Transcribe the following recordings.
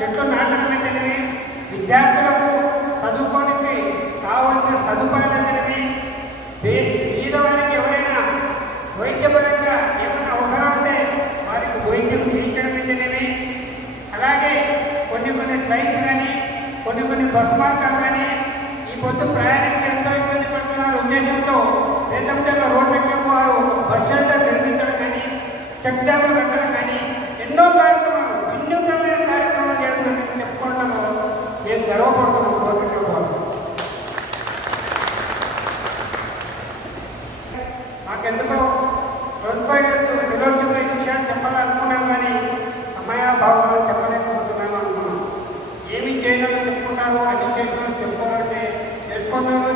చెట్లు నాటడమైతేనేవి విద్యార్థులకు చదువుకోనికి కావాల్సిన సదుపాయాలైతేనేవి పేదవారికి ఎవరైనా వైద్యపరంగా ఏమైనా అవసరం ఉంటే వారికి వైద్యం చేయించడమైతేనేవి అలాగే కొన్ని కొన్ని ట్రైన్స్ కానీ కొన్ని కొన్ని బస్ మార్గాలు కానీ ఈ పొద్దు ప్రయాణికులు నేను గవర్నమెంట్ వాళ్ళు నాకెందుకో ట్వంటీ ఫైవ్ ఇయర్స్ ఫెలోషిప్ ఈ విషయాన్ని చెప్పాలనుకున్నాం కానీ అమ్మాయ బాబు చెప్పలేకపోతున్నాను అనుకున్నాను. ఏమి చేయడం చెప్పుకుంటారు అన్ని చేసిన చెప్పుకోవాలంటే చేసుకుంటారు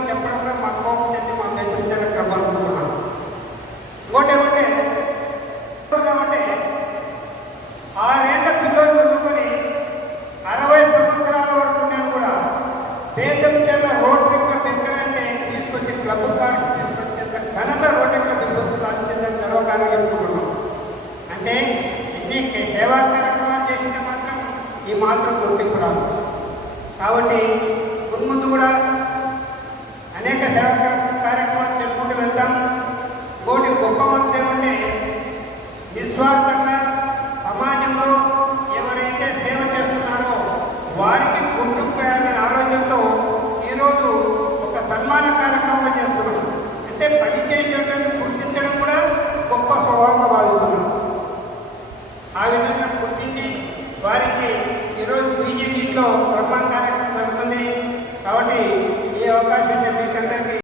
పేదల రోడ్డు క్లబ్ ఎక్కడంటే తీసుకొచ్చి క్లబ్ కాడికి తీసుకొచ్చేంత ఘనత రోడ్డు క్లబ్ ఇబ్బంది సాధించిందని గర్వకారణం చెప్పుకుంటున్నాం. అంటే ఎన్ని సేవా కార్యక్రమాలు చేసింటే మాత్రం ఈ మాత్రం గుర్తింపు రాదు. కాబట్టి ముందు కూడా అనేక సేవా అంటే గుర్తించడం కూడా గొప్ప స్వభావంగా భావిస్తున్నాం ఆ విధంగా గుర్తించి వారికి ఈరోజు బీజేపీలో